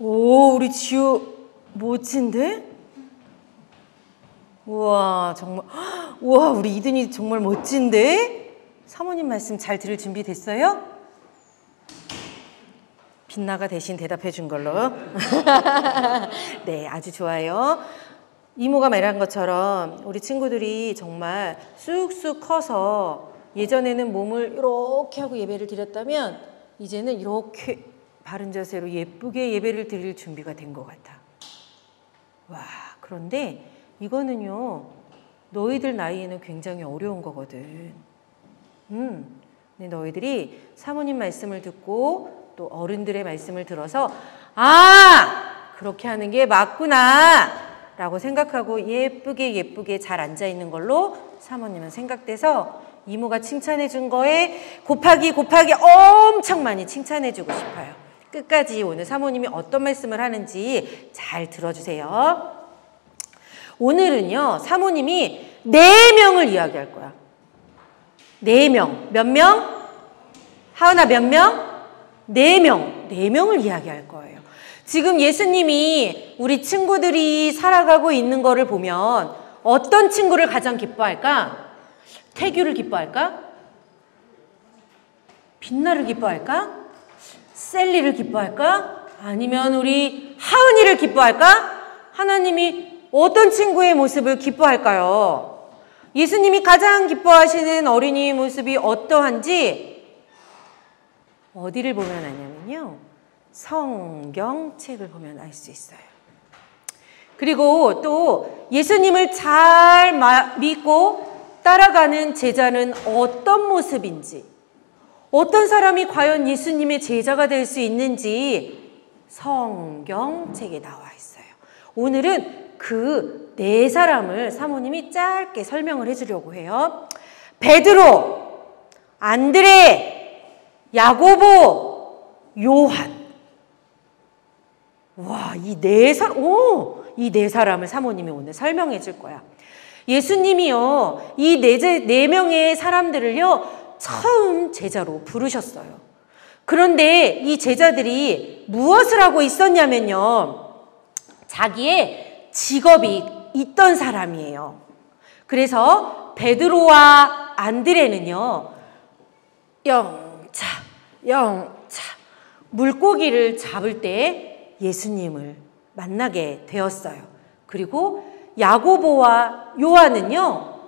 오, 우리 지우 멋진데? 우와, 정말. 우와, 우리 이든이 정말 멋진데? 사모님 말씀 잘 들을 준비 됐어요? 빛나가 대신 대답해 준 걸로. 네, 아주 좋아요. 이모가 말한 것처럼 우리 친구들이 정말 쑥쑥 커서 예전에는 몸을 이렇게 하고 예배를 드렸다면 이제는 이렇게 바른 자세로 예쁘게 예배를 드릴 준비가 된 것 같아. 와, 그런데 이거는요, 너희들 나이에는 굉장히 어려운 거거든. 근데 너희들이 사모님 말씀을 듣고 또 어른들의 말씀을 들어서 그렇게 하는 게 맞구나 라고 생각하고 예쁘게 잘 앉아있는 걸로 사모님은 생각돼서 이모가 칭찬해 준 거에 곱하기 엄청 많이 칭찬해 주고 싶어요. 끝까지 오늘 사모님이 어떤 말씀을 하는지 잘 들어주세요. 오늘은요, 사모님이 4명을 이야기할 거야. 4명. 몇 명? 하은아 몇 명? 4명. 4명을 이야기할 거예요. 지금 예수님이 우리 친구들이 살아가고 있는 거를 보면 어떤 친구를 가장 기뻐할까? 태규를 기뻐할까? 빛나를 기뻐할까? 셀리를 기뻐할까? 아니면 우리 하은이를 기뻐할까? 하나님이 어떤 친구의 모습을 기뻐할까요? 예수님이 가장 기뻐하시는 어린이의 모습이 어떠한지 어디를 보면 아냐면요, 성경책을 보면 알 수 있어요. 그리고 또 예수님을 잘 믿고 따라가는 제자는 어떤 모습인지, 어떤 사람이 과연 예수님의 제자가 될 수 있는지 성경책에 나와 있어요. 오늘은 그 4사람을 사모님이 짧게 설명을 해주려고 해요. 베드로, 안드레, 야고보, 요한. 와, 이 4사람을 사모님이 오늘 설명해 줄 거야. 예수님이요, 이 4명의 사람들을요, 처음 제자로 부르셨어요. 그런데 이 제자들이 무엇을 하고 있었냐면요, 자기의 직업이 있던 사람이에요. 그래서 베드로와 안드레는요, 영차 물고기를 잡을 때 예수님을 만나게 되었어요. 그리고 야고보와 요한은요,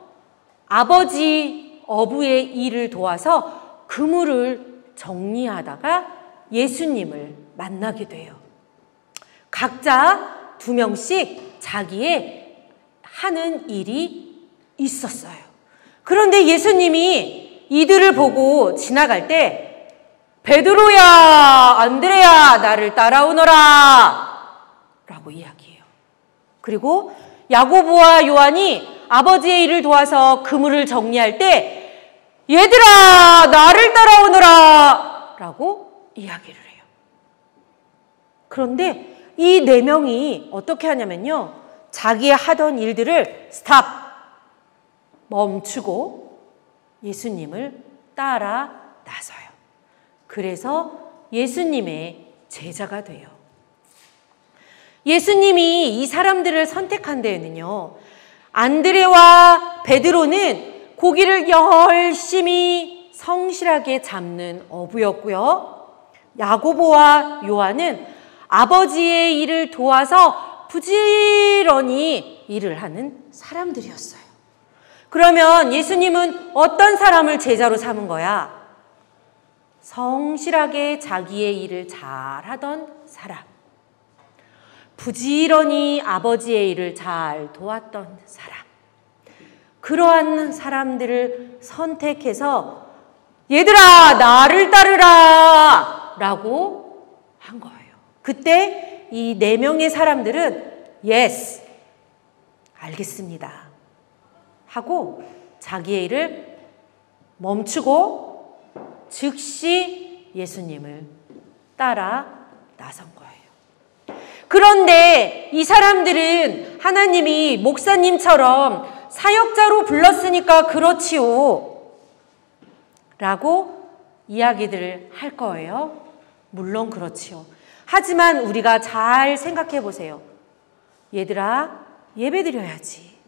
아버지 어부의 일을 도와서 그물을 정리하다가 예수님을 만나게 돼요. 각자 2명씩 자기의 하는 일이 있었어요. 그런데 예수님이 이들을 보고 지나갈 때 베드로야, 안드레야, 나를 따라오너라 라고 이야기해요. 그리고 야고보와 요한이 아버지의 일을 도와서 그물을 정리할 때 얘들아, 나를 따라오너라 라고 이야기를 해요. 그런데 이 4명이 어떻게 하냐면요, 자기의 하던 일들을 스탑, 멈추고 예수님을 따라 나서요. 그래서 예수님의 제자가 돼요. 예수님이 이 사람들을 선택한 데에는요, 안드레와 베드로는 고기를 열심히 성실하게 잡는 어부였고요, 야고보와 요한은 아버지의 일을 도와서 부지런히 일을 하는 사람들이었어요. 그러면 예수님은 어떤 사람을 제자로 삼은 거야? 성실하게 자기의 일을 잘하던 사람, 부지런히 아버지의 일을 잘 도왔던 사람, 그러한 사람들을 선택해서 얘들아, 나를 따르라 라고 한 거예요. 그때 이 4명의 사람들은 yes, 알겠습니다 하고 자기의 일을 멈추고 즉시 예수님을 따라 나선 거예요. 그런데 이 사람들은 하나님이 목사님처럼 사역자로 불렀으니까 그렇지요 라고 이야기들을 할 거예요. 물론 그렇지요. 하지만 우리가 잘 생각해 보세요. 얘들아, 예배 드려야지.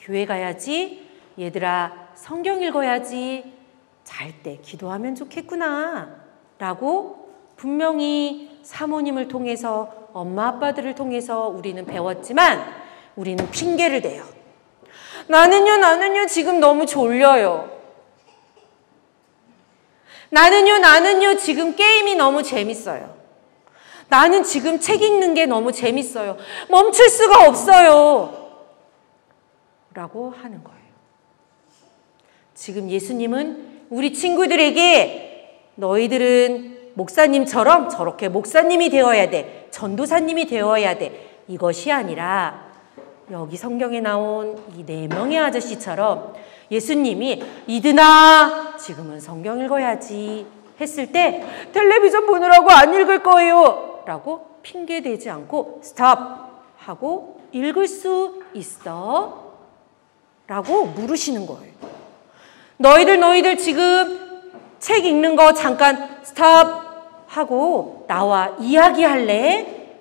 교회 가야지. 얘들아, 성경 읽어야지. 잘 때 기도하면 좋겠구나. 라고 분명히 사모님을 통해서, 엄마 아빠들을 통해서 우리는 배웠지만 우리는 핑계를 대요. 나는요 지금 너무 졸려요. 나는요 지금 게임이 너무 재밌어요. 나는 지금 책 읽는 게 너무 재밌어요. 멈출 수가 없어요. 라고 하는 거예요. 지금 예수님은 우리 친구들에게 너희들은 목사님처럼 저렇게 목사님이 되어야 돼. 전도사님이 되어야 돼. 이것이 아니라 여기 성경에 나온 이 4명의 아저씨처럼 예수님이 이드나 지금은 성경 읽어야지 했을 때 텔레비전 보느라고 안 읽을 거예요 라고 핑계대지 않고 스탑 하고 읽을 수 있어? 라고 물으시는 거예요. 너희들 지금 책 읽는 거 잠깐 스탑 하고 나와 이야기할래?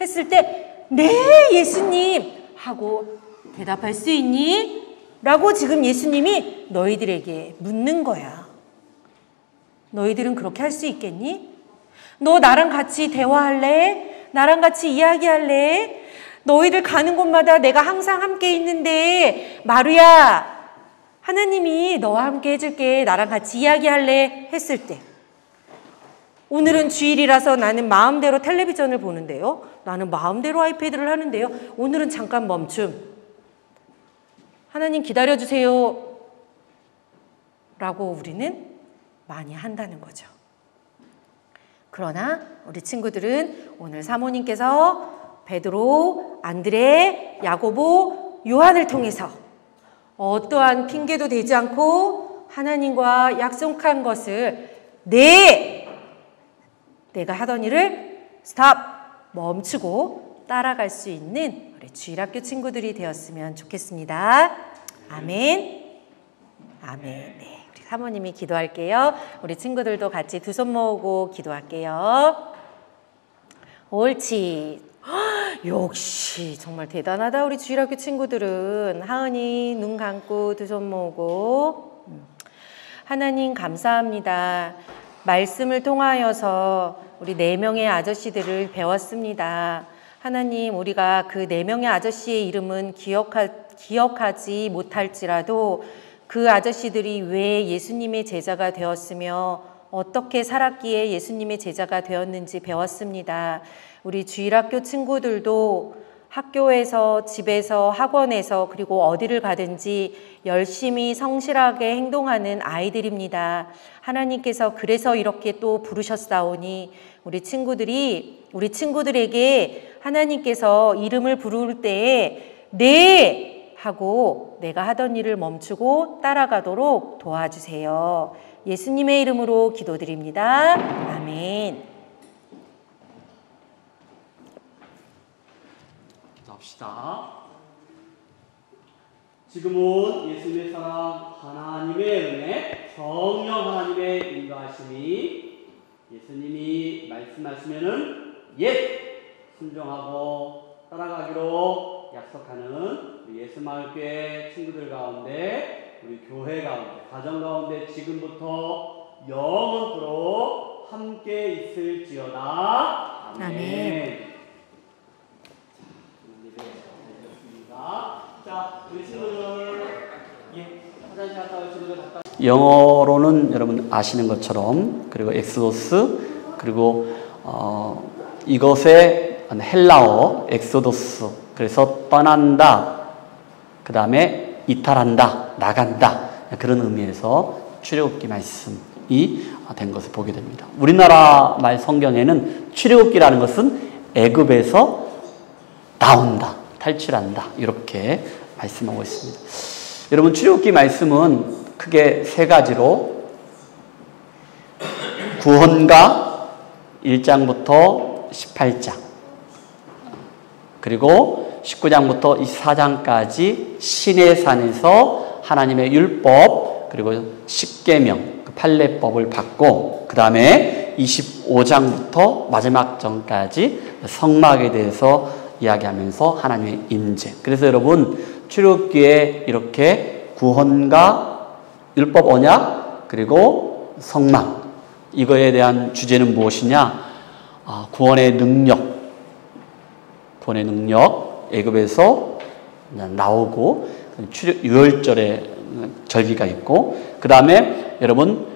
했을 때 네 예수님 하고 대답할 수 있니? 라고 지금 예수님이 너희들에게 묻는 거야. 너희들은 그렇게 할 수 있겠니? 너 나랑 같이 대화할래? 나랑 같이 이야기할래? 너희들 가는 곳마다 내가 항상 함께 있는데 마루야 하나님이 너와 함께 해줄게. 나랑 같이 이야기할래? 했을 때 오늘은 주일이라서 나는 마음대로 텔레비전을 보는데요. 나는 마음대로 아이패드를 하는데요. 오늘은 잠깐 멈춤. 하나님 기다려주세요. 라고 우리는 많이 한다는 거죠. 그러나 우리 친구들은 오늘 사모님께서 베드로, 안드레, 야고보, 요한을 통해서 어떠한 핑계도 대지 않고 하나님과 약속한 것을 내가 하던 일을 스탑 멈추고 따라갈 수 있는 우리 주일학교 친구들이 되었으면 좋겠습니다. 아멘. 아멘. 네, 우리 사모님이 기도할게요. 우리 친구들도 같이 두 손 모으고 기도할게요. 옳지. 역시 정말 대단하다. 우리 주일학교 친구들은. 하은이 눈 감고 두 손 모으고. 하나님 감사합니다. 말씀을 통하여서 우리 4명의 아저씨들을 배웠습니다. 하나님, 우리가 그 4명의 아저씨의 이름은 기억하지 못할지라도 그 아저씨들이 왜 예수님의 제자가 되었으며 어떻게 살았기에 예수님의 제자가 되었는지 배웠습니다. 우리 주일학교 친구들도 학교에서, 집에서, 학원에서 그리고 어디를 가든지 열심히 성실하게 행동하는 아이들입니다. 하나님께서 그래서 이렇게 또 부르셨사오니 우리 친구들에게 하나님께서 이름을 부를 때에 네 하고 내가 하던 일을 멈추고 따라가도록 도와주세요. 예수님의 이름으로 기도드립니다. 아멘. 합시다. 지금은 예수님의 사랑, 하나님의 은혜, 성령 하나님의 인도하심이 예수님이 말씀하시면은 순종하고 따라가기로 약속하는 우리 예수마을교회 친구들 가운데, 우리 교회 가운데, 가정 가운데 지금부터 영원토록 함께 있을지어다. 아멘. 자, 우리 친구들, 화장실 갔다 올 친구들 갔다. 영어로는 여러분 아시는 것처럼, 그리고 엑소도스, 그리고 이것의 헬라어 엑소도스, 그래서 떠난다, 그 다음에 이탈한다, 나간다, 그런 의미에서 출애굽기 말씀이 된 것을 보게 됩니다. 우리나라 말 성경에는 출애굽기라는 것은 애굽에서 나온다, 탈출한다, 이렇게 말씀하고 있습니다. 여러분, 출애굽기 말씀은 크게 3가지로 구원가 1장부터 18장, 그리고 19장부터 24장까지 시내산에서 하나님의 율법, 그리고 십계명, 그 판례법을 받고, 그 다음에 25장부터 마지막 장까지 성막에 대해서 이야기하면서 하나님의 임재. 그래서 여러분 출애굽기에 이렇게 구원과 율법 언약 그리고 성막, 이거에 대한 주제는 무엇이냐? 구원의 능력, 애굽에서 나오고 유월절에 절기가 있고, 그 다음에 여러분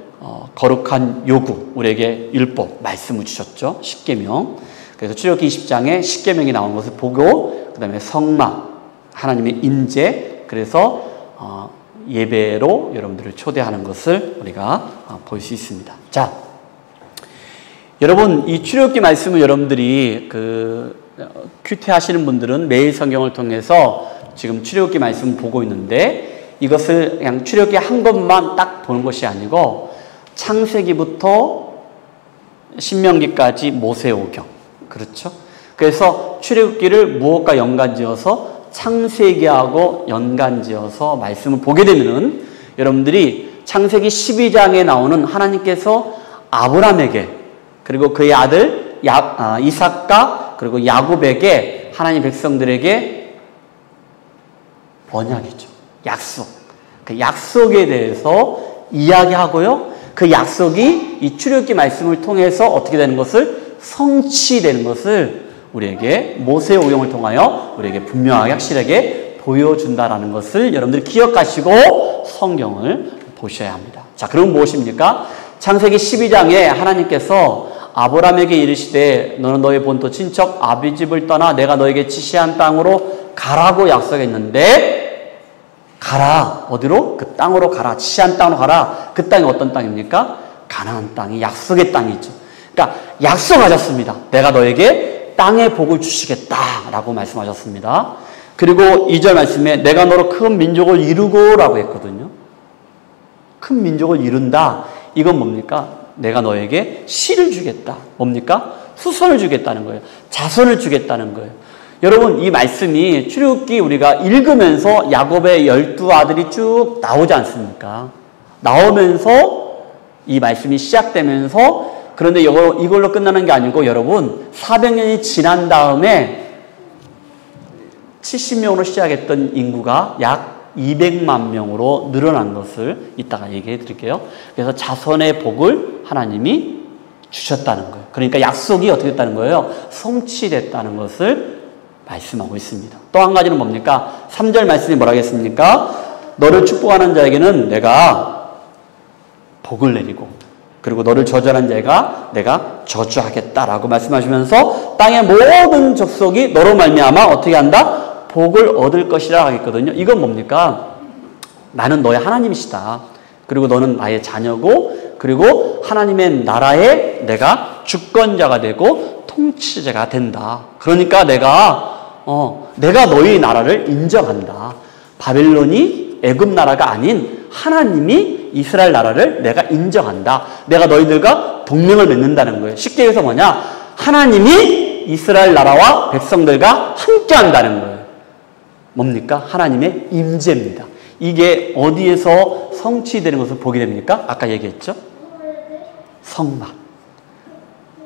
거룩한 요구, 우리에게 율법 말씀을 주셨죠. 십계명. 그래서 출애굽기 20장에 십계명이 나온 것을 보고, 그 다음에 성막, 하나님의 임재, 그래서 예배로 여러분들을 초대하는 것을 우리가 볼 수 있습니다. 자, 여러분 이 출애굽기 말씀을 여러분들이 큐티하시는 분들은 매일 성경을 통해서 지금 출애굽기 말씀을 보고 있는데, 이것을 그냥 출애굽기 한 것만 딱 보는 것이 아니고 창세기부터 신명기까지 모세오경, 그렇죠? 그래서 출애굽기를 무엇과 연관지어서 창세기하고 연관지어서 말씀을 보게 되면은 여러분들이 창세기 12장에 나오는 하나님께서 아브라함에게 그리고 그의 아들 이삭과 그리고 야곱에게 하나님 백성들에게 언약이죠. 약속. 그 약속에 대해서 이야기하고요. 그 약속이 이 출애굽기 말씀을 통해서 어떻게 되는 것을 성취되는 것을 우리에게 모세오경을 통하여 우리에게 분명하게 확실하게 보여준다라는 것을 여러분들이 기억하시고 성경을 보셔야 합니다. 자, 그럼 무엇입니까? 창세기 12장에 하나님께서 아브라함에게 이르시되 너는 너의 본토 친척 아비 집을 떠나 내가 너에게 지시한 땅으로 가라고 약속했는데, 가라. 어디로? 그 땅으로 가라. 지시한 땅으로 가라. 그 땅이 어떤 땅입니까? 가나안 땅이 약속의 땅이죠. 그러니까 약속하셨습니다. 내가 너에게 땅의 복을 주시겠다라고 말씀하셨습니다. 그리고 2절 말씀에 내가 너로 큰 민족을 이루고라고 했거든요. 큰 민족을 이룬다. 이건 뭡니까? 내가 너에게 씨를 주겠다. 뭡니까? 후손을 주겠다는 거예요. 자손을 주겠다는 거예요. 여러분 이 말씀이 출애굽기 우리가 읽으면서 야곱의 12아들이 쭉 나오지 않습니까? 나오면서 이 말씀이 시작되면서, 그런데 이걸로 끝나는 게 아니고 여러분 400년이 지난 다음에 70명으로 시작했던 인구가 약 200만 명으로 늘어난 것을 이따가 얘기해 드릴게요. 그래서 자손의 복을 하나님이 주셨다는 거예요. 그러니까 약속이 어떻게 됐다는 거예요? 성취됐다는 것을 말씀하고 있습니다. 또 한 가지는 뭡니까? 3절 말씀이 뭐라 하겠습니까? 너를 축복하는 자에게는 내가 복을 내리고, 그리고 너를 저주하는 자가 내가 저주하겠다라고 말씀하시면서 땅의 모든 족속이 너로 말미암아 어떻게 한다? 복을 얻을 것이라 하겠거든요. 이건 뭡니까? 나는 너의 하나님이시다. 그리고 너는 나의 자녀고, 그리고 하나님의 나라에 내가 주권자가 되고 통치자가 된다. 그러니까 내가 너희 나라를 인정한다. 바벨론이 애굽 나라가 아닌 하나님이 이스라엘 나라를 내가 인정한다. 내가 너희들과 동맹을 맺는다는 거예요. 쉽게 얘기해서 뭐냐? 하나님이 이스라엘 나라와 백성들과 함께 한다는 거예요. 뭡니까? 하나님의 임재입니다. 이게 어디에서 성취되는 것을 보게 됩니까? 아까 얘기했죠? 성막.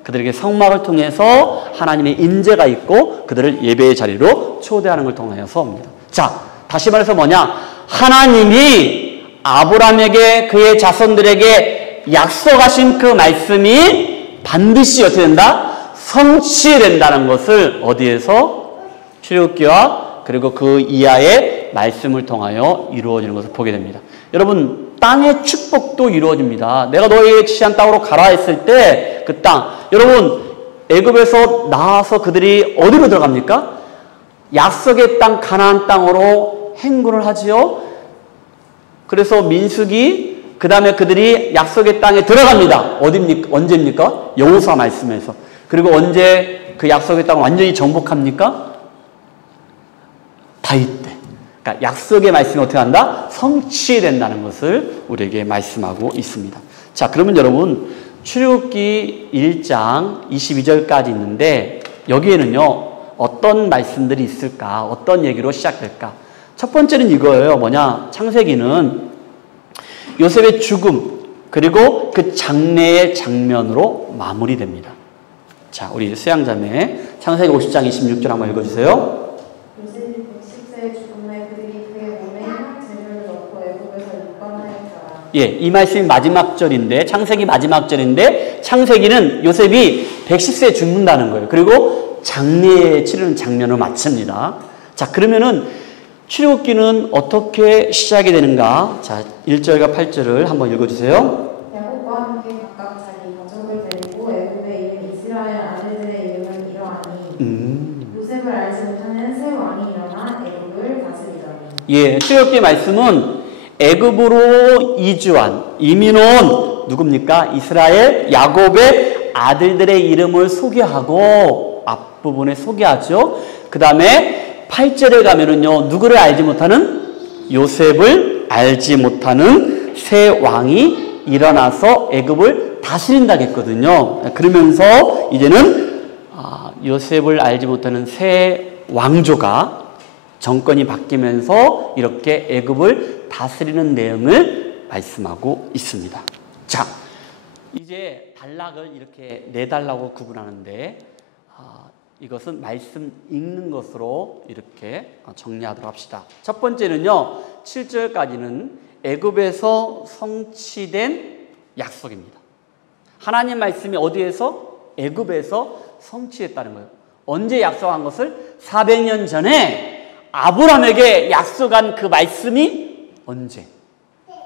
그들에게 성막을 통해서 하나님의 임재가 있고 그들을 예배의 자리로 초대하는 걸 통하여서입니다. 자, 다시 말해서 뭐냐? 하나님이 아브라함에게 그의 자손들에게 약속하신 그 말씀이 반드시 어떻게 된다? 성취된다는 것을 어디에서? 출애굽기와 그리고 그 이하의 말씀을 통하여 이루어지는 것을 보게 됩니다. 여러분, 땅의 축복도 이루어집니다. 내가 너희에게 지시한 땅으로 가라 했을 때 그 땅, 여러분 애굽에서 나와서 그들이 어디로 들어갑니까? 약속의 땅 가나안 땅으로 행군을 하지요. 그래서 민수기, 그 다음에 그들이 약속의 땅에 들어갑니다. 어디입니까? 언제입니까? 여호수아 말씀에서. 그리고 언제 그 약속의 땅을 완전히 정복합니까? 다윗 때. 그러니까 약속의 말씀이 어떻게 한다? 성취된다는 것을 우리에게 말씀하고 있습니다. 자, 그러면 여러분 출애굽기 1장 22절까지 있는데 여기에는요 어떤 말씀들이 있을까? 어떤 얘기로 시작될까? 첫 번째는 이거예요. 뭐냐? 창세기는 요셉의 죽음, 그리고 그 장래의 장면으로 마무리됩니다. 자, 우리 수양자매 창세기 50장 26절 한번 읽어주세요. 요셉이 110세에 죽음에 그들이 그의 몸에 향 재물을 넣고 애굽에서 입관하였더라. 예, 이 말씀이 마지막 절인데, 창세기 마지막 절인데, 창세기는 요셉이 110세에 죽는다는 거예요. 그리고 장례에 치르는 장면을 마칩니다. 자, 그러면은 출애굽기는 어떻게 시작이 되는가? 자, 1절과 8절을 한번 읽어주세요. 야곱과 함께 각각 자기 가족을 데리고 애굽에 이른 이스라엘 아들들의 이름은 이러하니 요셉을 알지 못하는 새 왕이 일어나 애굽을 다스리더니. 예, 출애굽기 말씀은 애굽으로 이민 온 누굽니까? 이스라엘 야곱의 아들들의 이름을 소개하고 앞부분에 소개하죠. 그 다음에 8절에 가면은요, 누구를 알지 못하는? 요셉을 알지 못하는 새 왕이 일어나서 애굽을 다스린다 했거든요. 그러면서 이제는 요셉을 알지 못하는 새 왕조가 정권이 바뀌면서 이렇게 애굽을 다스리는 내용을 말씀하고 있습니다. 자, 이제 단락을 이렇게 네 단락으로 구분하는데 이것은 말씀 읽는 것으로 이렇게 정리하도록 합시다. 첫 번째는요, 7절까지는 애굽에서 성취된 약속입니다. 하나님 말씀이 어디에서? 애굽에서 성취했다는 거예요. 언제 약속한 것을? 400년 전에 아브라함에게 약속한 그 말씀이 언제?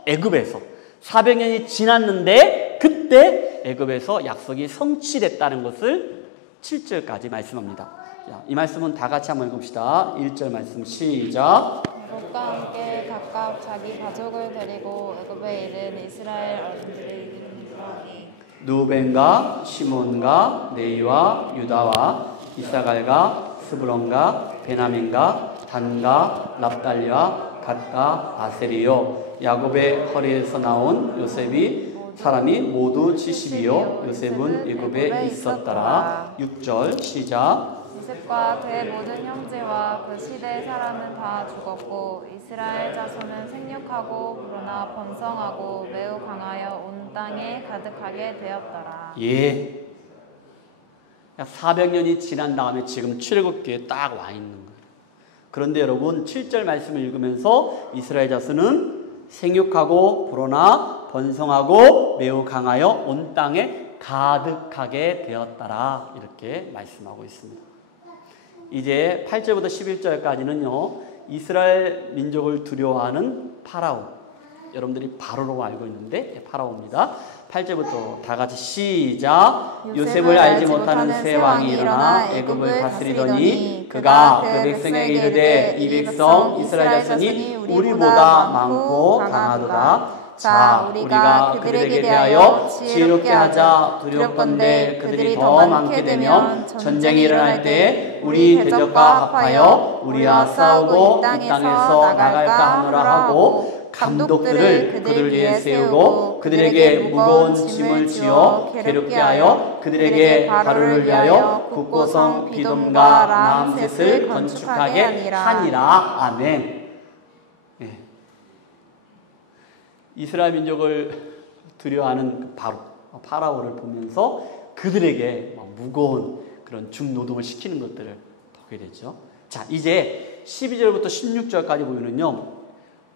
애굽에서. 400년이 지났는데 그때 애굽에서 약속이 성취됐다는 것을 7절까지 말씀합니다. 자, 이 말씀은 다 같이 한번 읽읍시다. 1절 말씀 시작. 야곱과 함께 각각 자기 가족을 데리고 애굽에 이른 이스라엘 어른들의 이름이 이러하니 누벤과 시몬과 네이와 유다와 이사갈과 스브론과 베냐민과 단과 납달리와 갓과 아셀이요 야곱의 허리에서 나온 요셉이 사람이 모두 70이요 요셉은 애굽에 있었더라. 6절 시작. 요셉과 그의 모든 형제와 그 시대의 사람은 다 죽었고 이스라엘 자손은 생육하고 불어나 번성하고 매우 강하여 온 땅에 가득하게 되었더라. 예. 400년이 지난 다음에 지금 출애굽기에 딱 와 있는 거예요. 그런데 여러분 7절 말씀을 읽으면서 이스라엘 자손은 생육하고 불어나 번성하고 매우 강하여 온 땅에 가득하게 되었더라. 이렇게 말씀하고 있습니다. 이제 8절부터 11절까지는요. 이스라엘 민족을 두려워하는 파라오. 여러분들이 바로로 알고 있는데 파라오입니다. 8절부터 다 같이 시작. 요셉을 알지 못하는 새 왕이 일어나 애굽을 다스리더니 그가 그 백성에게 이르되 이 백성 이스라엘 자손이 우리보다 많고 강하도다. 자, 우리가 그들에게 대하여 지혜롭게 하자. 두렵건대 그들이 더 많게 되면 전쟁이 일어날 때 우리 대적과 합하여 우리와 싸우고 이 땅에서 나갈까 하노라 하고 감독들을 그들 위에 세우고 그들에게 무거운 짐을 지어 괴롭게 하여 그들에게 가루를 위하여 국고성 비돔과 라암셋을 건축하게 하니라. 아멘. 이스라엘 민족을 두려워하는 파라오를 보면서 그들에게 무거운 그런 중노동을 시키는 것들을 보게 되죠. 자, 이제 12절부터 16절까지 보면은요,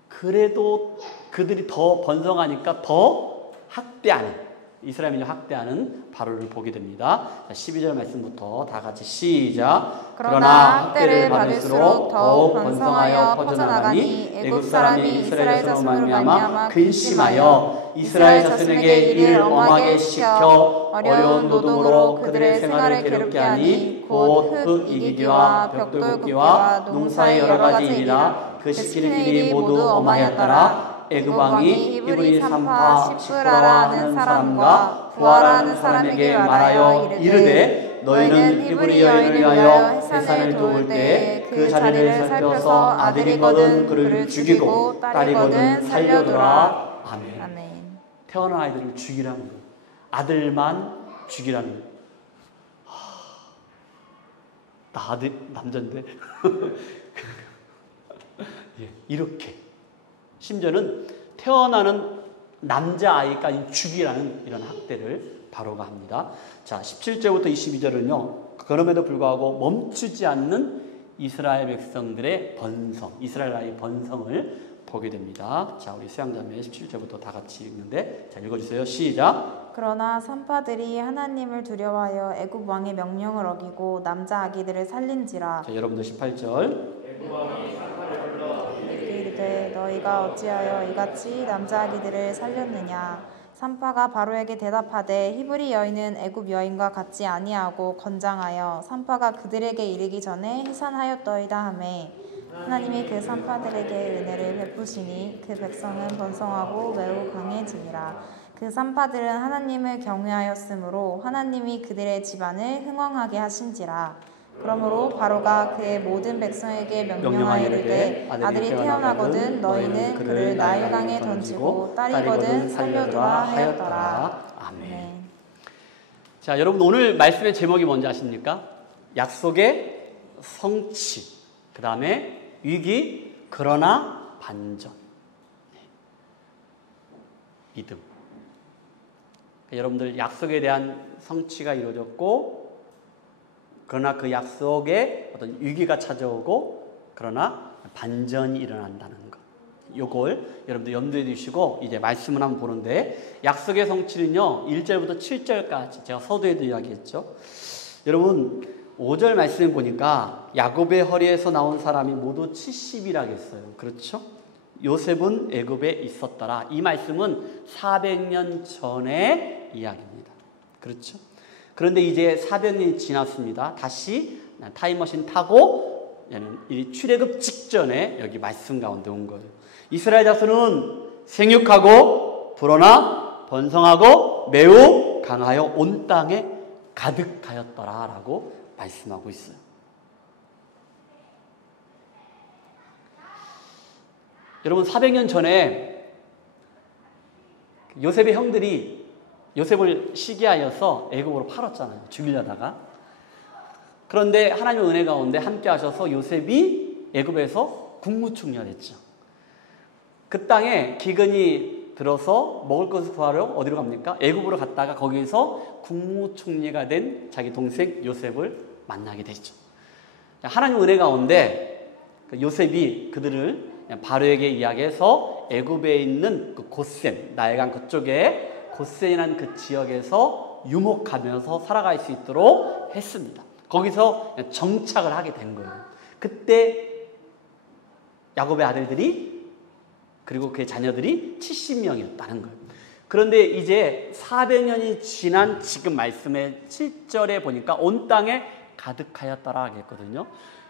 그래도 그들이 더 번성하니까 더 학대하는, 이스라엘 민족 학대하는 바로를 보게 됩니다. 자, 12절 말씀부터 다 같이 시작. 그러나 학대를 받을수록 더욱 번성하여 퍼져나가니 애굽 사람이 이스라엘 자손으로 말미암아 근심하여 이스라엘 자손에게 이를 엄하게 시켜 어려운 노동으로 그들의 생활을 괴롭게 하니 곧 흙 이기기와 벽돌 굽기와 농사의 여러 가지 일이라 그 시키는 일이 모두 엄하였더라. 애굽 왕이 히브리 산파 시프라라 하는 사람과 부하라 하는 사람에게 말하여 이르되 너희는 히브리 여인을 위하여 해산을 도울 때 그 자리를 살펴서 아들이거든 그를 죽이고 딸이거든 살려두라. 아멘. 아멘. 태어난 아이들을 죽이라는 거예요. 아들만 죽이라는 거예요. 나 아들 남자인데 예, 이렇게 심지어는 태어나는 남자아이까지 죽이라는 이런 학대를 바로가 합니다. 자, 17절부터 22절은요. 그럼에도 불구하고 멈추지 않는 이스라엘 백성들의 번성, 이스라엘의 번성을 보게 됩니다. 자, 우리 수양자매 17절부터 다 같이 읽는데, 자, 읽어주세요. 시작. 그러나 산파들이 하나님을 두려워하여 애굽 왕의 명령을 어기고 남자 아기들을 살린지라. 자, 여러분들 18절. 이르되 너희가 어찌하여 이같이 남자 아기들을 살렸느냐. 산파가 바로에게 대답하되 히브리 여인은 애굽 여인과 같지 아니하고 건장하여 산파가 그들에게 이르기 전에 해산하였더이다 하매 하나님이 그 산파들에게 은혜를 베푸시니 그 백성은 번성하고 매우 강해지니라. 그 산파들은 하나님을 경외하였으므로 하나님이 그들의 집안을 흥왕하게 하신지라. 그러므로 바로가 그의 모든 백성에게 명령하이르되 아들이 태어나거든 너희는 그를 나일강에 던지고 딸이거든 살려두라 하였더라. 아멘. 자, 여러분 오늘 말씀의 제목이 뭔지 아십니까? 약속의 성취, 그 다음에 위기, 그러나 반전, 믿음. 여러분들 약속에 대한 성취가 이루어졌고, 그러나 그 약속에 어떤 위기가 찾아오고, 그러나 반전이 일어난다는 것. 요걸 여러분들 염두에 두시고 이제 말씀을 한번 보는데, 약속의 성취는요 1절부터 7절까지 제가 서두에도 이야기했죠. 여러분 5절 말씀에 보니까 야곱의 허리에서 나온 사람이 모두 70이라고 했어요. 그렇죠? 요셉은 애굽에 있었더라. 이 말씀은 400년 전의 이야기입니다. 그렇죠? 그런데 이제 400년이 지났습니다. 다시 타임머신 타고 이 출애굽 직전에 여기 말씀 가운데 온 거예요. 이스라엘 자손은 생육하고 불어나 번성하고 매우 강하여 온 땅에 가득하였더라 라고 말씀하고 있어요. 여러분 400년 전에 요셉의 형들이 요셉을 시기하여서 애굽으로 팔았잖아요. 죽이려다가. 그런데 하나님의 은혜 가운데 함께 하셔서 요셉이 애굽에서 국무총리가 됐죠. 그 땅에 기근이 들어서 먹을 것을 구하러 어디로 갑니까? 애굽으로 갔다가 거기서 국무총리가 된 자기 동생 요셉을 만나게 되죠. 하나님 은혜 가운데 요셉이 그들을 바로에게 이야기해서 애굽에 있는 그 고센, 나일강 그쪽에 고센이라는 그 지역에서 유목하면서 살아갈 수 있도록 했습니다. 거기서 정착을 하게 된 거예요. 그때 야곱의 아들들이 그리고 그의 자녀들이 70명이었다는 거예요. 그런데 이제 400년이 지난 지금 말씀의 7절에 보니까 온 땅에 가득하였더라 하겠거든요.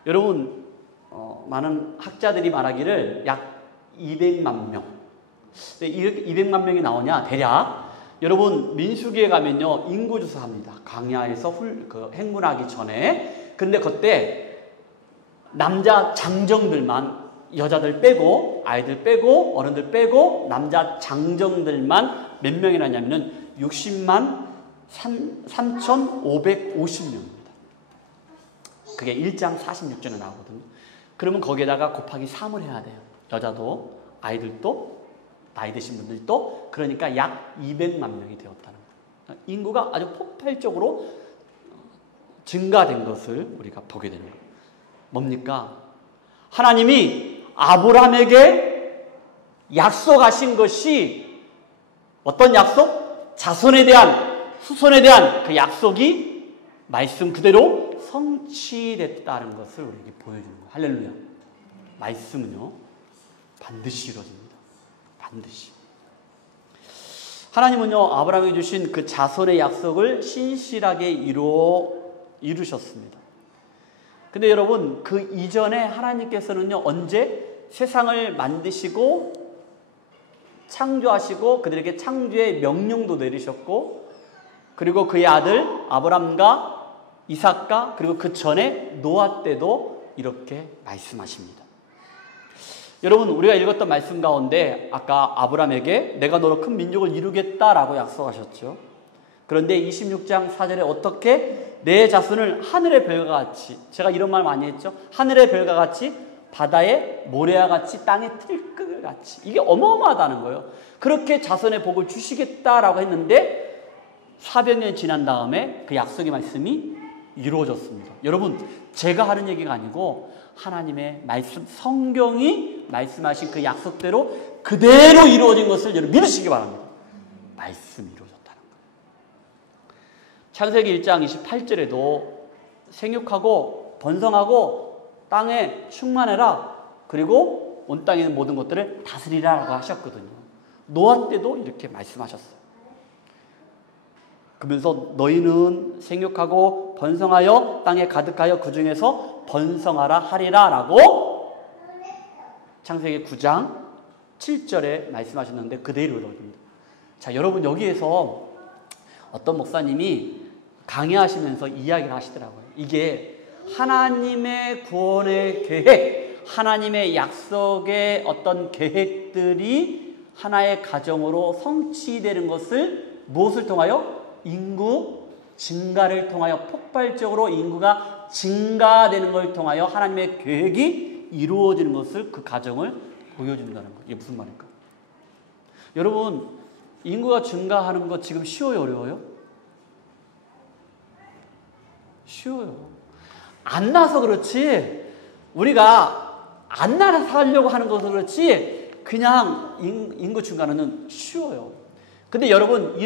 여러분 많은 학자들이 말하기를 약 200만 명. 왜 이렇게 200만 명이 나오냐? 대략 여러분 민수기에 가면요 인구조사합니다. 광야에서 행군하기 전에. 그런데 그때 남자 장정들만, 여자들 빼고 아이들 빼고 어른들 빼고 남자 장정들만 몇 명이나 냐면은 60만 3,550명입니다. 그게 1장 46절에 나오거든요. 그러면 거기에다가 곱하기 3을 해야 돼요. 여자도 아이들도 나이 드신 분들도. 그러니까 약 200만 명이 되었다는 거예요. 인구가 아주 폭발적으로 증가된 것을 우리가 보게 되는 거예요. 뭡니까? 하나님이 아브라함에게 약속하신 것이 어떤 약속? 자손에 대한, 후손에 대한 그 약속이 말씀 그대로 성취됐다는 것을 우리에게 보여주는 거예요. 할렐루야. 말씀은요 반드시 이루어집니다. 반드시. 하나님은요 아브라함에게 주신 그 자손의 약속을 신실하게 이루셨습니다. 근데 여러분 그 이전에 하나님께서는요 언제 세상을 만드시고 창조하시고 그들에게 창조의 명령도 내리셨고, 그리고 그의 아들 아브람과 이삭과 그리고 그 전에 노아 때도 이렇게 말씀하십니다. 여러분 우리가 읽었던 말씀 가운데 아까 아브람에게 내가 너로 큰 민족을 이루겠다라고 약속하셨죠. 그런데 26장 4절에 어떻게 내 자손을 하늘의 별과 같이, 제가 이런 말 많이 했죠. 하늘의 별과 같이 바다의 모래와 같이 땅의 틀끝같이. 이게 어마어마하다는 거예요. 그렇게 자손의 복을 주시겠다라고 했는데 400년 지난 다음에 그 약속의 말씀이 이루어졌습니다. 여러분, 제가 하는 얘기가 아니고 하나님의 말씀, 성경이 말씀하신 그 약속대로 그대로 이루어진 것을 여러분 믿으시기 바랍니다. 말씀이 이루어졌다는 거예요. 창세기 1장 28절에도 생육하고 번성하고 땅에 충만해라, 그리고 온 땅에 있는 모든 것들을 다스리라라고 하셨거든요. 노아 때도 이렇게 말씀하셨어요. 그러면서 너희는 생육하고 번성하여 땅에 가득하여 그 중에서 번성하라 하리라 라고 창세기 9장 7절에 말씀하셨는데 그대로 이루어집니다. 자, 여러분, 여기에서 어떤 목사님이 강의하시면서 이야기를 하시더라고요. 이게 하나님의 구원의 계획, 하나님의 약속의 어떤 계획들이 하나의 가정으로 성취되는 것을 무엇을 통하여? 인구 증가를 통하여, 폭발적으로 인구가 증가되는 걸 통하여 하나님의 계획이 이루어지는 것을, 그 가정을 보여준다는 거예요. 이게 무슨 말일까? 여러분, 인구가 증가하는 거 지금 쉬워요, 어려워요? 쉬워요. 안 나서 그렇지, 우리가 안 나서 살려고 하는 것은 그렇지, 그냥 인구 증가는 쉬워요. 근데 여러분,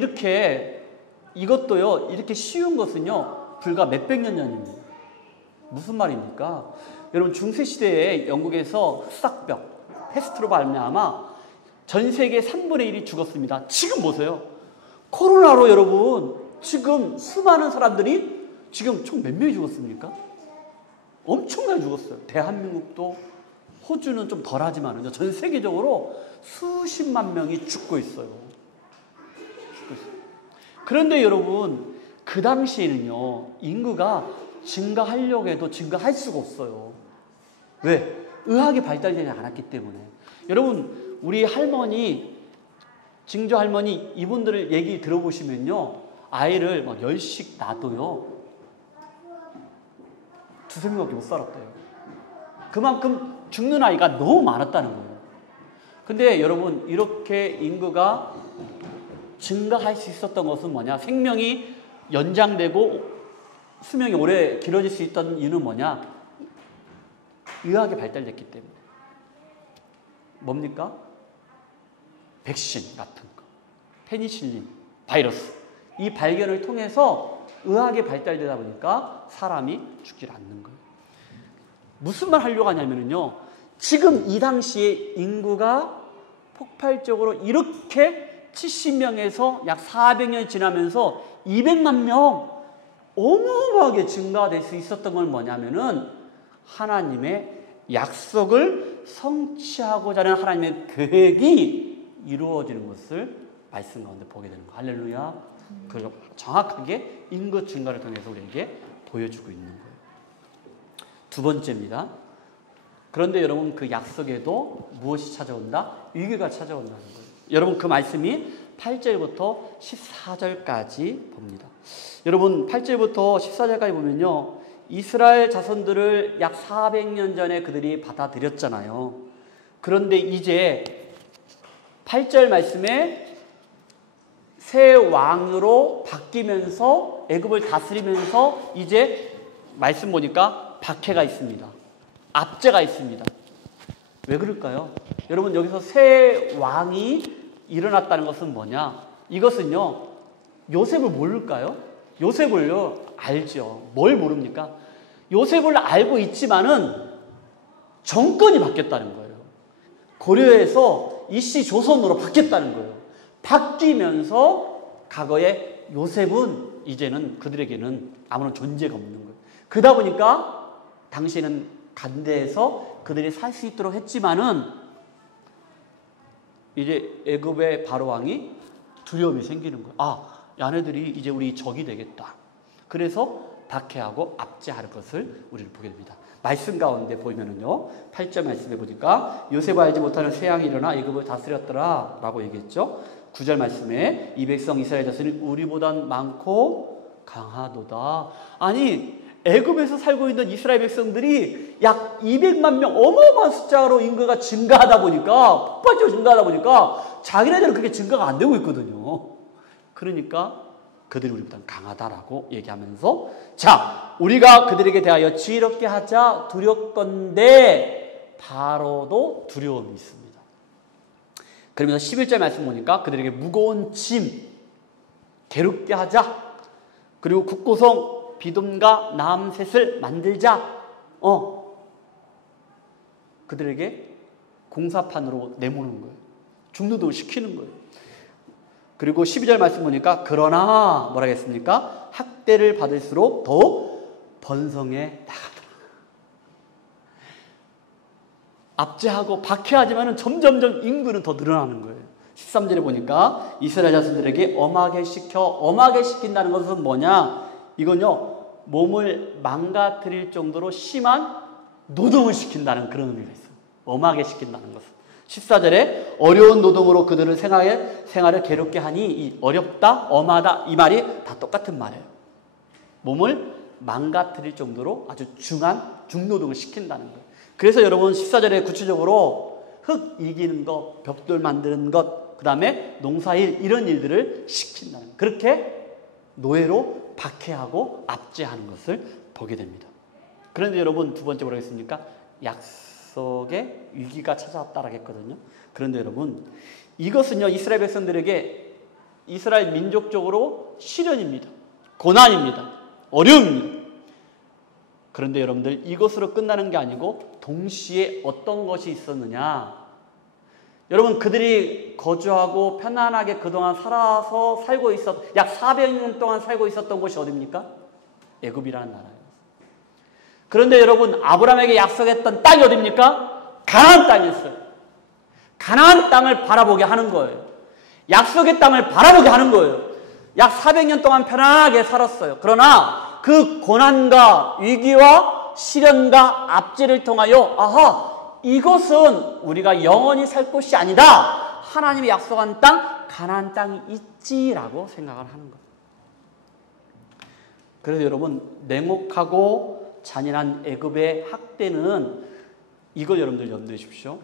이것도요, 이렇게 쉬운 것은요, 불과 몇백 년 전입니다. 무슨 말입니까? 여러분, 중세시대에 영국에서 흑사병, 패스트로 말미암아 전 세계 3분의 1이 죽었습니다. 지금 보세요. 코로나로 여러분, 지금 수많은 사람들이 지금 총 몇 명이 죽었습니까? 엄청나게 죽었어요. 대한민국도, 호주는 좀 덜하지만 전 세계적으로 수십만 명이 죽고 있어요. 그런데 여러분, 그 당시에는요, 인구가 증가하려고 해도 증가할 수가 없어요. 왜? 의학이 발달되지 않았기 때문에. 여러분, 우리 할머니, 증조 할머니, 이분들 얘기 들어보시면요, 아이를 막 10씩 낳아도요, 두세 명밖에 못 살았대요. 그만큼 죽는 아이가 너무 많았다는 거예요. 근데 여러분, 이렇게 인구가 증가할 수 있었던 것은 뭐냐? 생명이 연장되고 수명이 오래 길어질 수 있던 이유는 뭐냐? 의학이 발달됐기 때문에. 뭡니까? 백신 같은 거, 페니실린, 바이러스, 이 발견을 통해서 의학이 발달되다 보니까 사람이 죽지 않는 거예요. 무슨 말 하려고 하냐면요, 지금 이 당시에 인구가 폭발적으로 이렇게 70명에서 약 400년이 지나면서 200만 명 어마어마하게 증가될 수 있었던 건 뭐냐면은 하나님의 약속을 성취하고자 하는 하나님의 계획이 이루어지는 것을 말씀 가운데 보게 되는 거예요. 할렐루야. 그걸 정확하게 인구 증가를 통해서 우리에게 보여주고 있는 거예요. 두 번째입니다. 그런데 여러분, 그 약속에도 무엇이 찾아온다? 위기가 찾아온다는 거예요. 여러분, 그 말씀이 8절부터 14절까지 봅니다. 여러분, 8절부터 14절까지 보면요, 이스라엘 자손들을 약 400년 전에 그들이 받아들였잖아요. 그런데 이제 8절 말씀에 새 왕으로 바뀌면서 애굽을 다스리면서 이제 말씀 보니까 박해가 있습니다. 압제가 있습니다. 왜 그럴까요? 여러분, 여기서 새 왕이 일어났다는 것은 뭐냐? 이것은요, 요셉을 모를까요? 요셉을요, 알죠. 뭘 모릅니까? 요셉을 알고 있지만은 정권이 바뀌었다는 거예요. 고려에서 이씨 조선으로 바뀌었다는 거예요. 바뀌면서 과거에 요셉은 이제는 그들에게는 아무런 존재가 없는 거예요. 그러다 보니까 당시에는 간대에서 그들이 살 수 있도록 했지만은 이제 애굽의 바로 왕이 두려움이 생기는 거예요. 아, 야네들이 이제 우리 적이 되겠다. 그래서 박해하고 압제할 것을 우리는 보게 됩니다. 말씀 가운데 보면은요, 8절 말씀해 보니까 요셉을 알지 못하는 새 왕이 일어나 애굽을 다스렸더라 라고 얘기했죠. 9절 말씀에 이 백성 이스라엘 자손이 우리보단 많고 강하도다. 아니, 애굽에서 살고 있는 이스라엘 백성들이 약 200만 명, 어마어마한 숫자로 인구가 증가하다 보니까, 폭발적으로 증가하다 보니까 자기네들은 그게 증가가 안 되고 있거든요. 그러니까 그들이 우리보다 강하다라고 얘기하면서, 자, 우리가 그들에게 대하여 지혜롭게 하자 두렵건대 바로도 두려움이 있습니다. 그러면서 11절 말씀 보니까 그들에게 무거운 짐 괴롭게 하자, 그리고 국고성 비돔과 나암셋을 만들자, 그들에게 공사판으로 내모는 거예요. 중노동을 시키는 거예요. 그리고 12절 말씀 보니까 그러나 뭐라 했습니까? 학대를 받을수록 더욱 번성해 나가더라. 압제하고 박해하지만 점점점 인구는 더 늘어나는 거예요. 13절에 보니까 이스라엘 자손들에게 엄하게 시킨다는 것은 뭐냐? 이건요, 몸을 망가뜨릴 정도로 심한 노동을 시킨다는 그런 의미가 있어요. 엄하게 시킨다는 것은. 14절에 어려운 노동으로 그들을 생활을 괴롭게 하니, 이 어렵다, 엄하다, 이 말이 다 똑같은 말이에요. 몸을 망가뜨릴 정도로 아주 중노동을 시킨다는 거예요. 그래서 여러분 14절에 구체적으로 흙 이기는 것, 벽돌 만드는 것, 그 다음에 농사일, 이런 일들을 시킨다는 거예요. 그렇게 노예로 박해하고 압제하는 것을 보게 됩니다. 그런데 여러분 두 번째 뭐라고 했습니까? 약속의 위기가 찾아왔다라고 했거든요. 그런데 여러분, 이것은요, 이스라엘 백성들에게, 이스라엘 민족적으로 시련입니다. 고난입니다. 어려움입니다. 그런데 여러분들, 이것으로 끝나는 게 아니고 동시에 어떤 것이 있었느냐? 여러분, 그들이 거주하고 편안하게 그동안 살고 약 400년 동안 살고 있었던 곳이 어디입니까? 애굽이라는 나라예요. 그런데 여러분, 아브라함에게 약속했던 땅이 어디입니까? 가나안 땅이었어요. 가나안 땅을 바라보게 하는 거예요. 약속의 땅을 바라보게 하는 거예요. 약 400년 동안 편안하게 살았어요. 그러나 그 고난과 위기와 시련과 압제를 통하여, 이것은 우리가 영원히 살 곳이 아니다. 하나님이 약속한 땅, 가나안 땅이 있지라고 생각을 하는 거예요. 그래서 여러분, 냉혹하고 잔인한 애굽의 학대는, 이걸 여러분들 염두해 주십시오.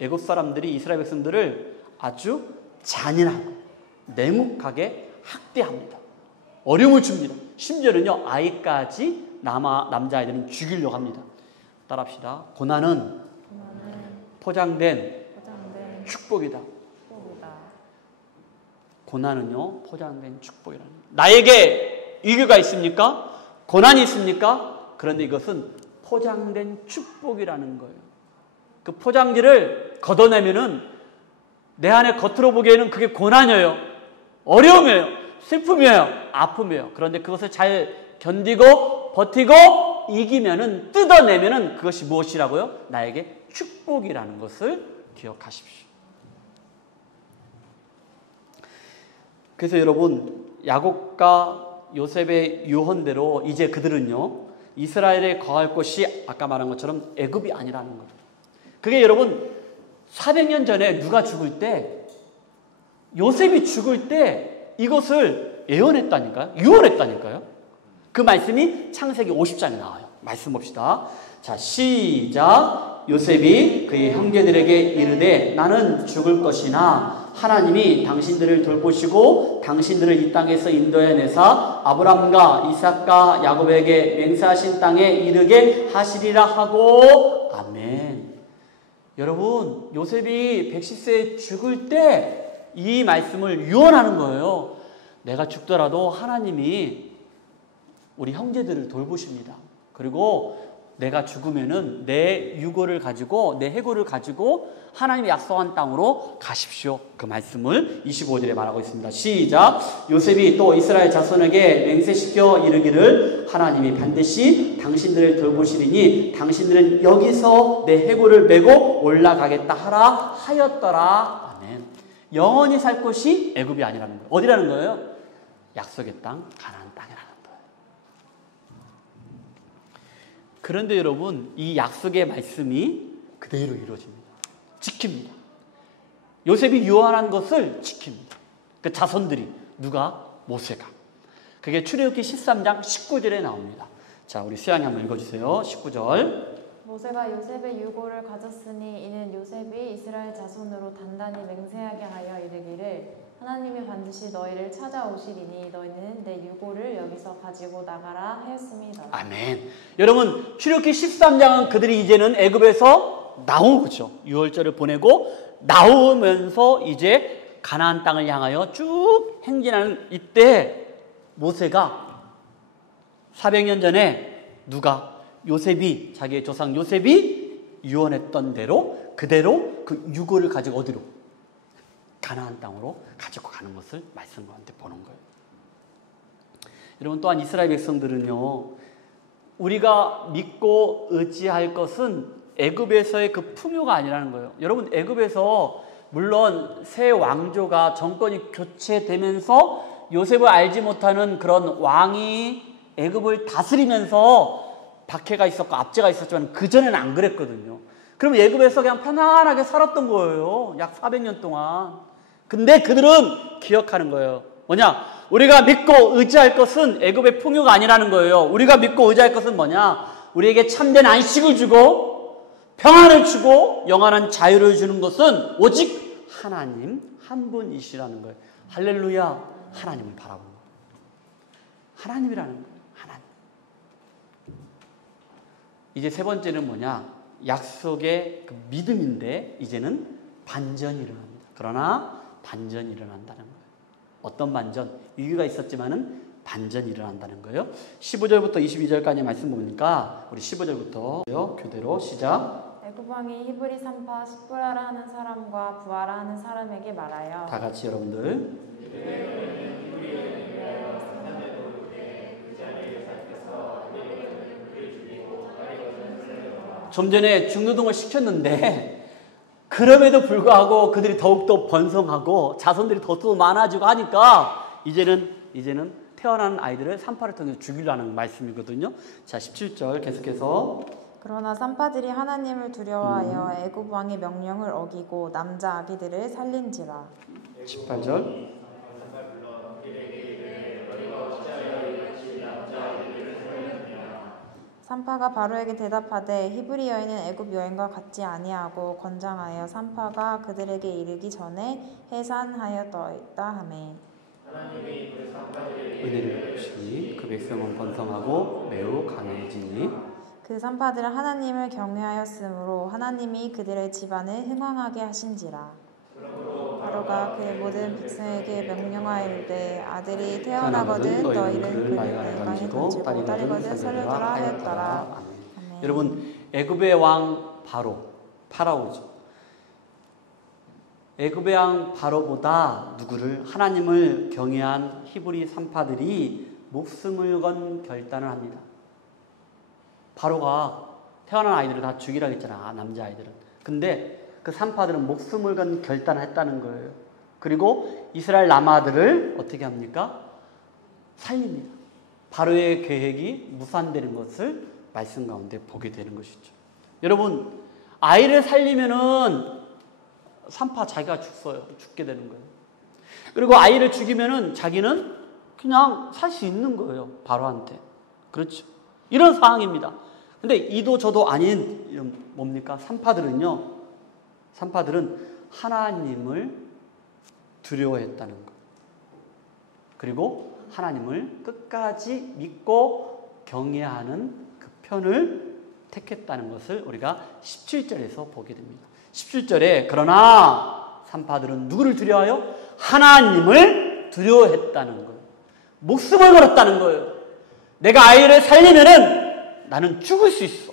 애굽 사람들이 이스라엘 백성들을 아주 잔인하고 냉혹하게 학대합니다. 어려움을 줍니다. 심지어는요, 아이까지 남자아이들은 죽이려고 합니다. 따라합시다. 고난은 포장된 축복이다. 고난은요, 포장된 축복이라는 거예요. 나에게 위기가 있습니까? 고난이 있습니까? 그런데 이것은 포장된 축복이라는 거예요. 그 포장지를 걷어내면은 내 안에 겉으로 보기에는 그게 고난이에요. 어려움이에요. 슬픔이에요. 아픔이에요. 그런데 그것을 잘 견디고 버티고 이기면은, 뜯어내면은 그것이 무엇이라고요? 나에게 축복이라는 것을 기억하십시오. 그래서 여러분, 야곱과 요셉의 유언대로 이제 그들은요, 이스라엘에 거할 곳이 아까 말한 것처럼 애굽이 아니라는 거예요. 그게 여러분 400년 전에 누가 죽을 때, 요셉이 죽을 때 이것을 예언했다니까요. 유언했다니까요. 그 말씀이 창세기 50장에 나와요. 말씀 봅시다. 자, 시작. 요셉이 그의 형제들에게 이르되 나는 죽을 것이나 하나님이 당신들을 돌보시고 당신들을 이 땅에서 인도해내사 아브람과 이삭과 야곱에게 맹세하신 땅에 이르게 하시리라 하고. 아멘. 여러분, 요셉이 110세에 죽을 때 이 말씀을 유언하는 거예요. 내가 죽더라도 하나님이 우리 형제들을 돌보십니다. 그리고 내가 죽으면은 내 유고를 가지고, 내 해고를 가지고 하나님이 약속한 땅으로 가십시오. 그 말씀을 25절에 말하고 있습니다. 시작. 요셉이 또 이스라엘 자손에게 맹세시켜 이르기를 하나님이 반드시 당신들을 돌보시리니 당신들은 여기서 내 해고를 메고 올라가겠다 하라 하였더라. 아멘. 영원히 살 곳이 애굽이 아니라는 거예요. 어디라는 거예요? 약속의 땅, 가나안 땅이라는 거예요. 그런데 여러분, 이 약속의 말씀이 그대로 이루어집니다. 지킵니다. 요셉이 유언한 것을 지킵니다. 그 자손들이, 누가? 모세가. 그게 출애굽기 13장 19절에 나옵니다. 자, 우리 수양이 한번 읽어주세요. 19절. 모세가 요셉의 유고를 가졌으니 이는 요셉이 이스라엘 자손으로 단단히 맹세하게 하여 이르기를 하나님이 반드시 너희를 찾아오시리니 너희는 내 유고를 여기서 가지고 나가라 하였습니다. 아멘. 여러분, 출애굽기 13장은 그들이 이제는 애굽에서 나온 거죠. 6월절을 보내고 나오면서 이제 가나안 땅을 향하여 쭉 행진하는 이때 모세가 400년 전에 누가 요셉이 자기의 조상 요셉이 유언했던 대로 그대로 그 유고를 가지고 어디로? 가나안 땅으로 가지고 가는 것을 말씀 가운데 보는 거예요. 여러분, 또한 이스라엘 백성들은요, 우리가 믿고 의지할 것은 애굽에서의 그 풍요가 아니라는 거예요. 여러분, 애굽에서 물론 새 왕조가 정권이 교체되면서 요셉을 알지 못하는 그런 왕이 애굽을 다스리면서 박해가 있었고 압제가 있었지만 그전에는 안 그랬거든요. 그럼 애굽에서 그냥 편안하게 살았던 거예요. 약 400년 동안. 근데 그들은 기억하는 거예요. 뭐냐? 우리가 믿고 의지할 것은 애굽의 풍요가 아니라는 거예요. 우리가 믿고 의지할 것은 뭐냐? 우리에게 참된 안식을 주고 평안을 주고 영원한 자유를 주는 것은 오직 하나님 한 분이시라는 거예요. 할렐루야. 하나님을 바라보는 거예요. 하나님이라는 거예요. 하나님. 이제 세 번째는 뭐냐? 약속의 그 믿음인데 이제는 반전이 일어납니다. 그러나 반전이 일어난다는 거예요. 어떤 반전? 위기가 있었지만은 반전이 일어난다는 거예요. 15절부터 22절까지 말씀 보니까 우리 15절부터 교대로 시작. 애굽 왕이 히브리 산파 십부라라 하는 사람과 부하라 하는 사람에게 말하여 다 같이 여러분들. 좀 전에 중노동을 시켰는데 그럼에도 불구하고 그들이 더욱더 번성하고 자손들이 더욱더 많아지고 하니까 이제는 태어난 아이들을 산파를 통해서 죽이려는 말씀이거든요. 자, 17절 계속해서. 그러나 산파들이 하나님을 두려워하여 애굽 왕의 명령을 어기고 남자 아기들을 살린지라. 18절. 산파가 바로에게 대답하되 히브리 여인은 애굽 여인과 같지 아니하고 건장하여 산파가 그들에게 이르기 전에 해산하였더이다 하매. 은혜를 베푸시니 그 백성은 번성하고 매우 강해지니 그 산파들은 하나님을 경외하였으므로 하나님이 그들의 집안을 흥왕하게 하신지라. 바로가 그의 모든 백성에게 명령하이르되 아들이 태어나거든 너희는 그를 내강에 던지고 딸이거든 살려두라 하였더라. 아멘. 여러분, 애굽의 왕 파라오죠. 애굽의 왕 바로보다 누구를? 하나님을 경외한 히브리 산파들이 목숨을 건 결단을 합니다. 바로가 태어난 아이들을 다 죽이라고 했잖아, 남자아이들은. 근데 그 산파들은 목숨을 건 결단을 했다는 거예요. 그리고 이스라엘 남아들을 어떻게 합니까? 살립니다. 바로의 계획이 무산되는 것을 말씀 가운데 보게 되는 것이죠. 여러분, 아이를 살리면은 산파 자기가 죽게 되는 거예요. 그리고 아이를 죽이면은 자기는 그냥 살 수 있는 거예요. 바로한테. 그렇죠. 이런 상황입니다. 근데 이도 저도 아닌 뭡니까? 산파들은 하나님을 두려워했다는 것. 그리고 하나님을 끝까지 믿고 경외하는 그 편을 택했다는 것을 우리가 17절에서 보게 됩니다. 17절에 그러나 산파들은 누구를 두려워하여? 하나님을 두려워했다는 거예요. 목숨을 걸었다는 거예요. 내가 아이를 살리면은 나는 죽을 수 있어.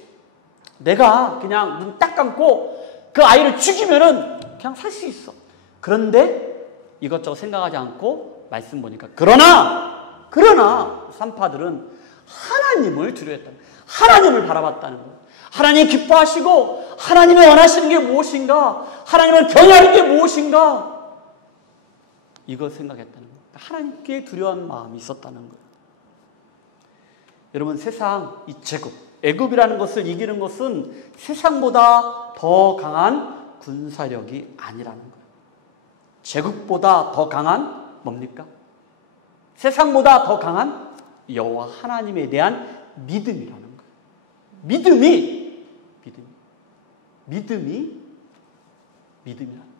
내가 그냥 눈 딱 감고 그 아이를 죽이면은 그냥 살 수 있어. 그런데 이것저것 생각하지 않고 말씀 보니까 그러나 산파들은 하나님을 두려워했다는 거예요. 하나님을 바라봤다는 거예요. 하나님 기뻐하시고 하나님이 원하시는 게 무엇인가? 하나님을 경외하는 게 무엇인가? 이걸 생각했다는 거예요. 하나님께 두려운 마음이 있었다는 거예요. 여러분, 세상 이 애굽이라는 것을 이기는 것은 세상보다 더 강한 군사력이 아니라는 거예요. 제국보다 더 강한 뭡니까? 세상보다 더 강한 여호와 하나님에 대한 믿음이라는 거예요. 믿음이라는 거예요.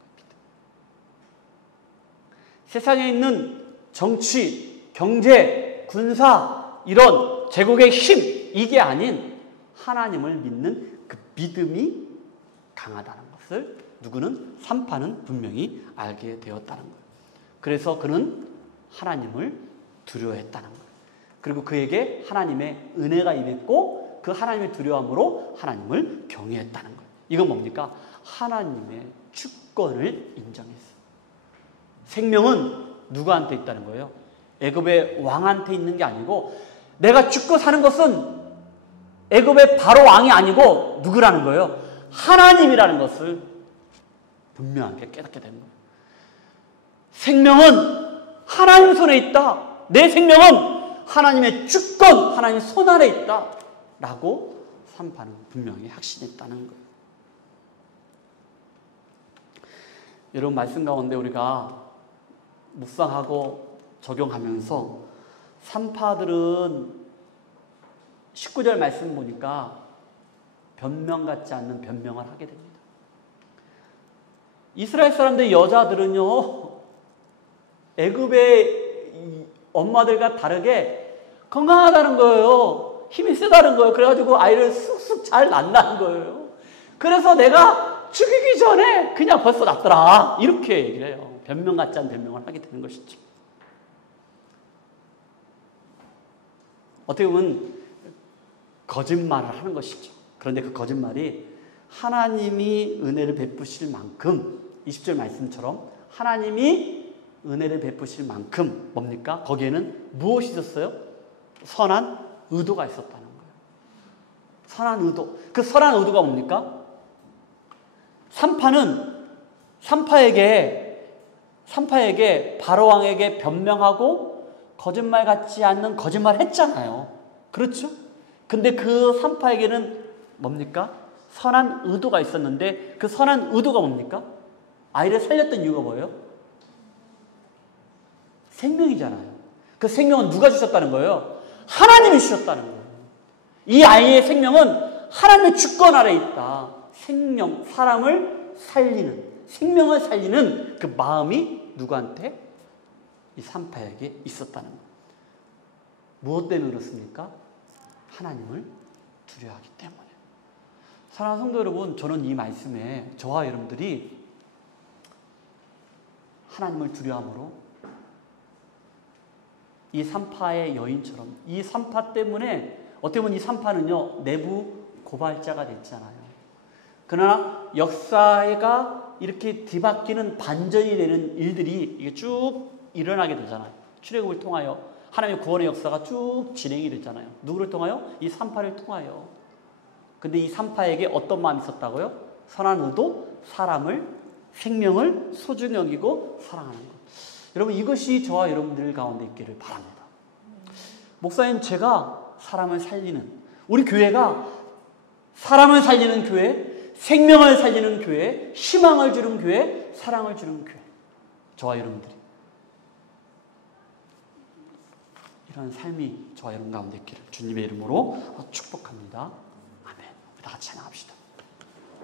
세상에 있는 정치, 경제, 군사 이런 제국의 힘 이게 아닌 하나님을 믿는 그 믿음이 강하다는 것을 누구는 산파는 분명히 알게 되었다는 거예요. 그래서 그는 하나님을 두려워했다는 거예요. 그리고 그에게 하나님의 은혜가 임했고 그 하나님의 두려움으로 하나님을 경외했다는 거예요. 이건 뭡니까? 하나님의 주권을 인정했어요. 생명은 누구한테 있다는 거예요? 애굽의 왕한테 있는 게 아니고 내가 죽고 사는 것은 애굽의 바로 왕이 아니고 누구라는 거예요? 하나님이라는 것을 분명하게 깨닫게 된 거예요. 생명은 하나님 손에 있다. 내 생명은 하나님의 주권, 하나님의 손 아래 있다. 라고 산파는 분명히 확신했다는 거예요. 여러분 말씀 가운데 우리가 묵상하고 적용하면서 산파들은 19절 말씀 보니까 변명 같지 않는 변명을 하게 됩니다. 이스라엘 사람들 여자들은요 애굽의 엄마들과 다르게 건강하다는 거예요. 힘이 세다는 거예요. 그래가지고 아이를 쑥쑥 잘 낳는다는 거예요. 그래서 내가 죽이기 전에 그냥 벌써 낳더라 이렇게 얘기를 해요. 변명 같지 않은 변명을 하게 되는 것이죠. 어떻게 보면 거짓말을 하는 것이죠. 그런데 그 거짓말이 하나님이 은혜를 베푸실 만큼 20절 말씀처럼 하나님이 은혜를 베푸실 만큼 뭡니까? 거기에는 무엇이 있었어요? 선한 의도가 있었다는 거예요. 선한 의도. 그 선한 의도가 뭡니까? 산파에게 바로왕에게 변명하고 거짓말 같지 않는 거짓말을 했잖아요. 그렇죠? 근데 그 산파에게는 뭡니까? 선한 의도가 있었는데 그 선한 의도가 뭡니까? 아이를 살렸던 이유가 뭐예요? 생명이잖아요. 그 생명은 누가 주셨다는 거예요? 하나님이 주셨다는 거예요. 이 아이의 생명은 하나님의 주권 아래 있다. 생명, 사람을 살리는, 생명을 살리는 그 마음이 누구한테? 이 산파에게 있었다는 거예요. 무엇 때문에 그렇습니까? 하나님을 두려워하기 때문에. 사랑하는 성도 여러분, 저는 이 말씀에 저와 여러분들이 하나님을 두려움으로 이 산파의 여인처럼 이 산파 때문에 어떻게 보면 이 산파는요 내부 고발자가 됐잖아요. 그러나 역사가 이렇게 뒤바뀌는 반전이 되는 일들이 이게 쭉 일어나게 되잖아요. 출애굽을 통하여 하나님의 구원의 역사가 쭉 진행이 됐잖아요. 누구를 통하여? 이 산파를 통하여. 근데 이 산파에게 어떤 마음이 있었다고요? 선한 의도, 사람을, 생명을 소중히 여기고 사랑하는 것. 여러분 이것이 저와 여러분들 가운데 있기를 바랍니다. 목사님, 제가 사람을 살리는, 우리 교회가 사람을 살리는 교회, 생명을 살리는 교회, 희망을 주는 교회, 사랑을 주는 교회. 저와 여러분들이 이런 삶이 저와 여러분 가운데 있기를 주님의 이름으로 축복합니다. 아멘. 다 같이 찬양합시다.